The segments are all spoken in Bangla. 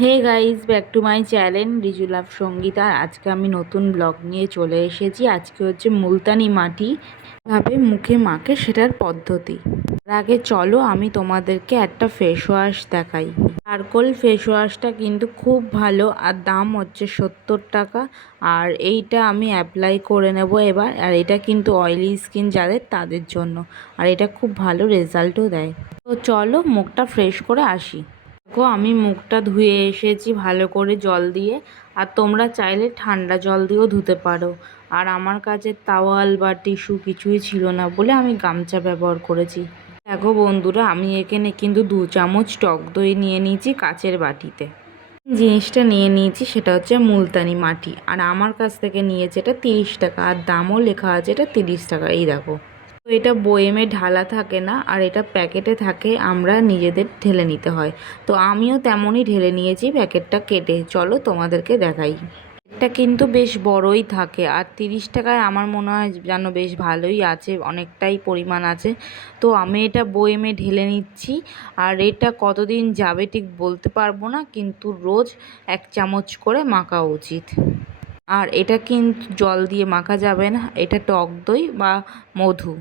Hey guys back to my channel Riju love Sangeeta আজকে আমি নতুন ব্লগ নিয়ে চলে এসেছি। আজকে হচ্ছে মুলতানি মাটি ভাবে মুখে মাখে সেটার পদ্ধতি। তার আগে চলো আমি তোমাদেরকে একটা ফেস ওয়াশ দেখাই। চারকোল ফেস ওয়াশটা কিন্তু খুব ভালো, আর দাম হচ্ছে সত্তর টাকা। আর এইটা আমি অ্যাপ্লাই করে নেব এবার, আর এটা কিন্তু অয়েলি স্কিন যাদের, তাদের জন্য। আর এটা খুব ভালো রেজাল্টও দেয়। তো চলো মুখটা ফ্রেশ করে আসি। দেখো, আমি মুখটা ধুয়ে এসেছি ভালো করে জল দিয়ে। আর তোমরা চাইলে ঠান্ডা জল দিয়েও ধুতে পারো। আর আমার কাছে তাওয়াল বা টিস্যু কিছুই ছিল না বলে আমি গামছা ব্যবহার করেছি। দেখো বন্ধুরা, আমি এখানে কিন্তু দু চামচ টক দই নিয়ে নিয়েছি কাচের বাটিতে। জিনিসটা নিয়ে নিয়েছি, সেটা হচ্ছে মুলতানি মাটি। আর আমার কাছ থেকে নিয়েছে এটা তিরিশ টাকা, আর দামও লেখা আছে এটা তিরিশ টাকা। এই দেখো। তো এটা বয়েমে ঢালা থাকে না, আর এটা প্যাকেটে থাকে, আমরা নিজেদের ঢেলে নিতে হয়। তো আমিও তেমনই ঢেলে নিয়েছি, প্যাকেটটা কেটে। চলো তোমাদেরকে দেখাই। এটা কিন্তু বেশ বড়ই থাকে, আর তিরিশ টাকায় আমার মনে হয় যেন বেশ ভালোই আছে, অনেকটাই পরিমাণ আছে। তো আমি এটা বয়েমে ঢেলে নিচ্ছি, আর এটা কতদিন যাবে ঠিক বলতে পারব না, কিন্তু রোজ এক চামচ করে মাখা উচিত। আর এটা কিন্তু জল দিয়ে মাখা যাবে না, এটা টক দই বা মধু।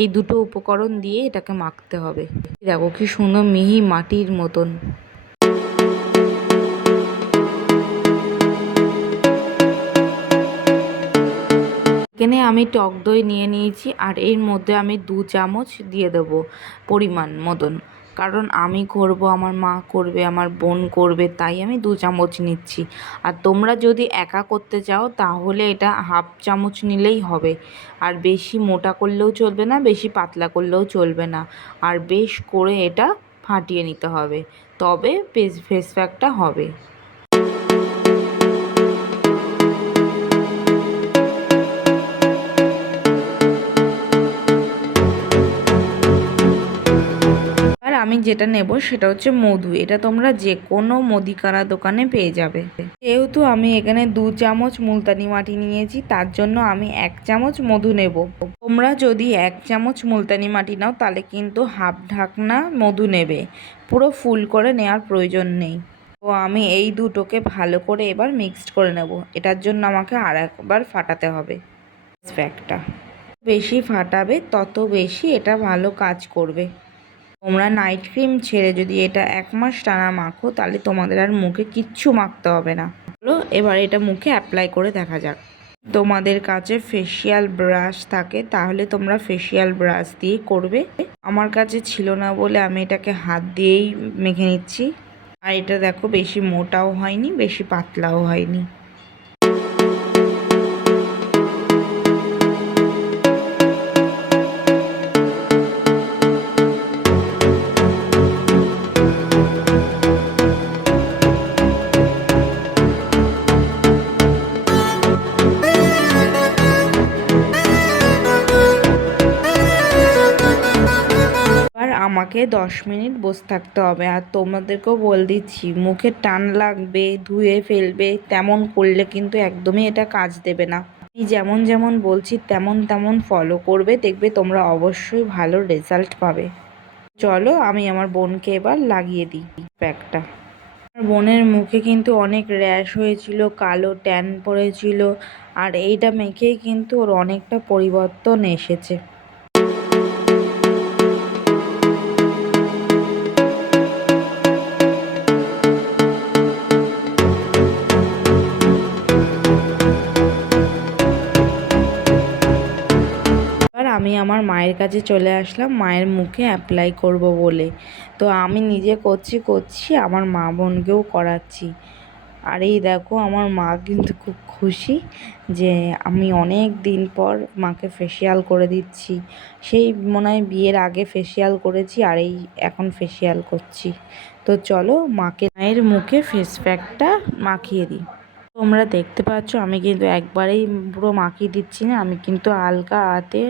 এই দুটো উপকরণ দিয়ে এটাকে মাখতে হবে। দেখো কি সুন্দর মিহি মাটির মতন। এখানে আমি টক দই নিয়ে নিয়েছি আর এর মধ্যে আমি দু চামচ দিয়ে দেবো পরিমাণ মতন। কারণ আমি করব, আমার মা করবে, আমার বোন করবে, তাই আমি দু চামচ নিচ্ছি। আর তোমরা যদি একা করতে চাও, তাহলে এটা হাফ চামচ নিলেই হবে। আর বেশি মোটা করলেও চলবে না, বেশি পাতলা করলেও চলবে না। আর বেশ করে এটা ফাটিয়ে নিতে হবে। তবে ফেস ফেস প্যাকটা হবে। যেটা নেব সেটা হচ্ছে মধু। এটা তোমরা যে কোনো মুদিখানা দোকানে পেয়ে যাবে। যেহেতু আমি এখানে দু চামচ মুলতানি মাটি নিয়েছি, তার জন্য আমি এক চামচ মধু নেব। তোমরা যদি এক চামচ মুলতানি মাটি নাও, তাহলে কিন্তু হাফ ঢাকনা মধু নেবে। পুরো ফুল করে নেওয়ার প্রয়োজন নেই। তো আমি এই দুটোকে ভালো করে এবার মিক্সড করে নেব। এটার জন্য আমাকে আর একবার ফাটাতে হবে। প্যাকটা বেশি ফাটাবে, তত বেশি এটা ভালো কাজ করবে। তোমরা নাইট ক্রিম ছেড়ে যদি এটা এক মাস টানা মাখো, তাহলে তোমাদের আর মুখে কিচ্ছু মাখতে হবে না। হলো এবার এটা মুখে অ্যাপ্লাই করে দেখা যাক। তোমাদের কাছে ফেসিয়াল ব্রাশ থাকে, তাহলে তোমরা ফেসিয়াল ব্রাশ দিয়ে করবে। আমার কাছে ছিল না বলে আমি এটাকে হাত দিয়েই মেখে নিচ্ছি। আর এটা দেখো, বেশি মোটাও হয়নি, বেশি পাতলাও হয়নি। আমাকে দশ মিনিট বসে থাকতে হবে আর তোমাদেরকেও বল দিচ্ছি, মুখে টান লাগবে, ধুয়ে ফেলবে, তেমন করলে কিন্তু একদমই এটা কাজ দেবে না। আমি যেমন যেমন বলছি, তেমন তেমন ফলো করবে, দেখবে তোমরা অবশ্যই ভালো রেজাল্ট পাবে। চলো আমি আমার বোনকে এবার লাগিয়ে দিই ব্যাগটা। আমার বোনের মুখে কিন্তু অনেক র্যাশ হয়েছিল, কালো ট্যান পড়েছিল, আর এইটা মেখেই কিন্তু ওর অনেকটা পরিবর্তন এসেছে। আমি আমার মায়ের কাছে চলে আসলাম, মায়ের মুখে অ্যাপ্লাই করব বলে। তো আমি নিজে করছি করছি, আমার মা বোনকেও করাচ্ছি। আর এই দেখো, আমার মা কিন্তু খুব খুশি যে আমি অনেক দিন পর মাকে ফেসিয়াল করে দিচ্ছি। সেই মনে হয় বিয়ের আগে ফেসিয়াল করেছি, আর এই এখন ফেসিয়াল করছি। তো চলো মাকে, মায়ের মুখে ফেস প্যাকটা মাখিয়ে দিই। তোমরা দেখতে পাচ্ছ, আমি কিন্তু একবারেই পুরো মাখিয়ে দিচ্ছি না, আমি কিন্তু হালকা হাতে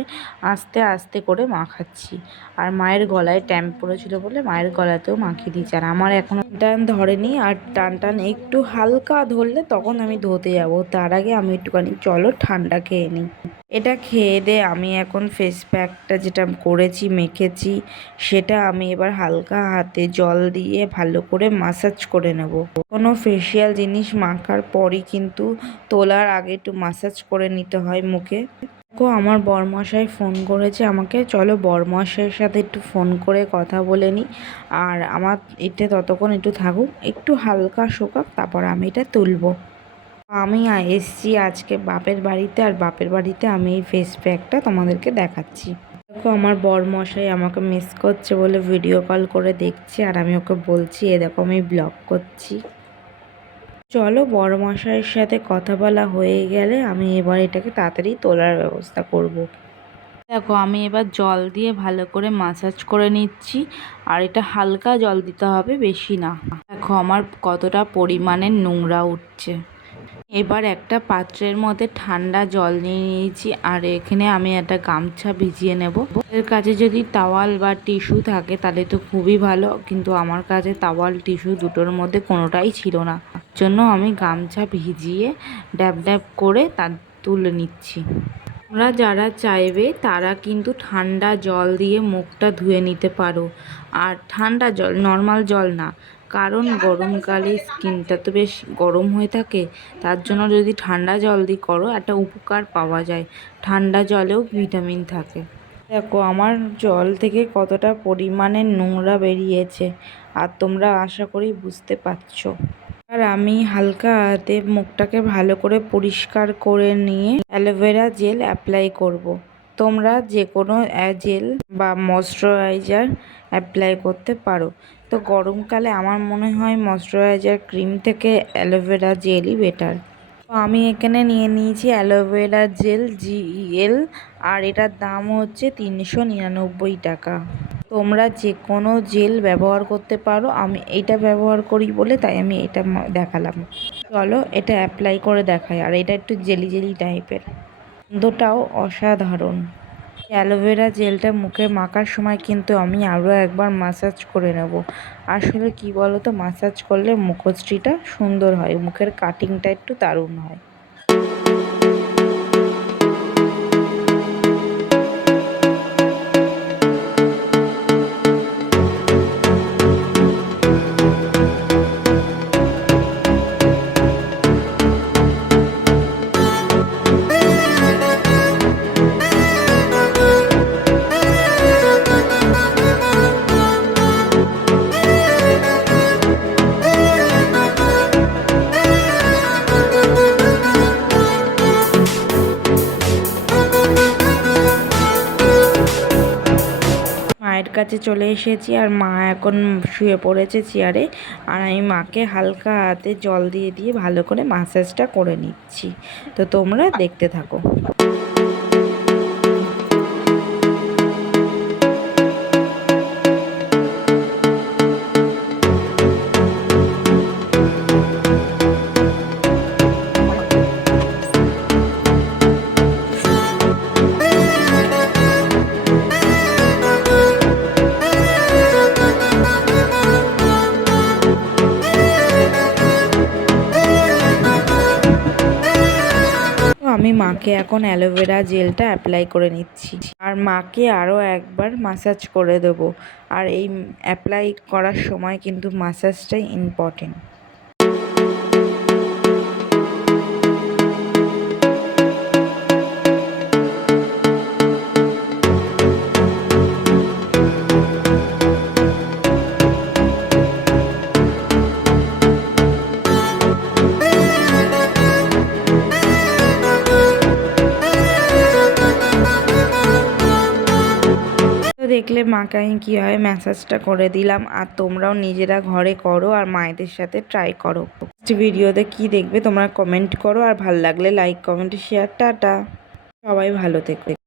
আস্তে আস্তে করে মাখাচ্ছি। আর মায়ের গলায় ট্যাম্প পড়েছিল বলে মায়ের গলাতেও মাখিয়ে দিচ্ছি আর আমার এখন টান ধরেনি, আর টান টান একটু হালকা ধরলে তখন আমি ধুতে যাব, তার আগে আমি একটুখানি, চলো ঠান্ডা খেয়ে নিই। এটা খেয়ে দিয়ে আমি এখন ফেস প্যাকটা যেটা করেছি, মেখেছি, সেটা আমি এবার হালকা হাতে জল দিয়ে ভালো করে মাসাজ করে নেব। কোনো ফেসিয়াল জিনিস মাখার পরই কিন্তু তোলার আগে একটু মাসাজ করে নিতে হয় মুখে। দেখো, আমার বরমশাই ফোন করেছে আমাকে, চলো বরমশাইয়ের সাথে একটু ফোন করে কথা বলে নিই আর আমার, এটা ততক্ষণ একটু থাকুক, একটু হালকা শোকাক, তারপর আমি এটা তুলবো। আমি এসছি আজকে বাপের বাড়িতে আর বাপের বাড়িতে আমি এই ফেস প্যাকটা তোমাদেরকে দেখাচ্ছি। দেখো আমার বর মশাই আমাকে মিস করছে বলে ভিডিও কল করে দেখছে আর আমি ওকে বলছি, এ দেখো আমি ব্লগ করছি। চলো বড় মশাইয়ের সাথে কথা বলা হয়ে গেলে আমি এবার এটাকে তাড়াতাড়ি তোলার ব্যবস্থা করব। দেখো আমি এবার জল দিয়ে ভালো করে মাসাজ করে নিচ্ছি আর এটা হালকা জল দিতে হবে, বেশি না। দেখো আমার কতটা পরিমাণে নোংরা উঠছে। এবার একটা পাত্রের মধ্যে ঠান্ডা জল নিয়ে নিয়েছি, আর এখানে আমি একটা গামছা ভিজিয়ে নেব। এর কাছে যদি তাওয়াল বা টিস্যু থাকে তাহলে তো খুবই ভালো, কিন্তু আমার কাছে তাওয়াল টিস্যু দুটোর মধ্যে কোনোটাই ছিল না। জন্য আমি গামছা ভিজিয়ে ড্যাব ড্যাব করে তা তুলে নিচ্ছি। তোমরা যারা চাইবে তারা কিন্তু ঠান্ডা জল দিয়ে মুখটা ধুয়ে নিতে পারো। আর ঠান্ডা জল নর্মাল জল না। কারণ গরমকালে স্কিনটা তো বেশ গরম হয়ে থাকে, তার জন্য যদি ঠান্ডা জল দিয়ে করো, একটা উপকার পাওয়া যায়। ঠান্ডা জলেও ভিটামিন থাকে। দেখো, আমার জল থেকে কতটা পরিমাণে নোংরা বেরিয়েছে, আর তোমরা আশা করি বুঝতে পারছ। আর আমি হালকা হাতে মুখটাকে ভালো করে পরিষ্কার করে নিয়ে অ্যালোভেরা জেল অ্যাপ্লাই করব। তোমরা যে কোনো জেল বা ময়শ্চারাইজার অ্যাপ্লাই করতে পারো। তো গরমকালে আমার মনে হয় ময়শ্চারাইজার ক্রিম থেকে অ্যালোভেরা জেলই বেটার। তো আমি এখানে নিয়ে নিয়েছি অ্যালোভেরা জেল জিএল আর এটার দাম হচ্ছে তিনশো নিরানব্বই টাকা। তোমরা যে কোনো জেল ব্যবহার করতে পারো, আমি এটা ব্যবহার করি বলে তাই আমি এটা দেখালাম। চলো এটা অ্যাপ্লাই করে দেখাই, আর এটা একটু জেলি জেলি টাইপের গন্ধটাও অসাধারণ। অ্যালোভেরা জেলটা মুখে মাখার সময় কিন্তু আমি আরও একবার মাসাজ করে নেব। আসলে কি বলো তো মাসাজ করলে মুখশ্রীটা সুন্দর হয়, মুখের কাটিংটা একটু দারুণ হয়। মায়ের কাছে চলে এসেছি আর মা এখন শুয়ে পড়েছে চেয়ারে। আর আমি মাকে হালকা হাতে জল দিয়ে দিয়ে ভালো করে মাসাজটা করে নিচ্ছি। তো তোমরা দেখতে থাকো। আমি মাকে এখন অ্যালোভেরা জেলটা অ্যাপ্লাই করে নিচ্ছি। আর মাকে আরও একবার মাসাজ করে দেবো। আর এই অ্যাপ্লাই করার সময় কিন্তু মাসাজটাই ইম্পর্টেন্ট দেখলে মাকে আমি হয় ম্যাসাজটা করে দিলাম, আর তোমরাও নিজেরা ঘরে করো আর মায়েদের সাথে ট্রাই করো। ভিডিওতে কি দেখবে তোমরা কমেন্ট করো আর ভালো লাগলে লাইক কমেন্ট শেয়ার টাটা। সবাই ভালো থেকো।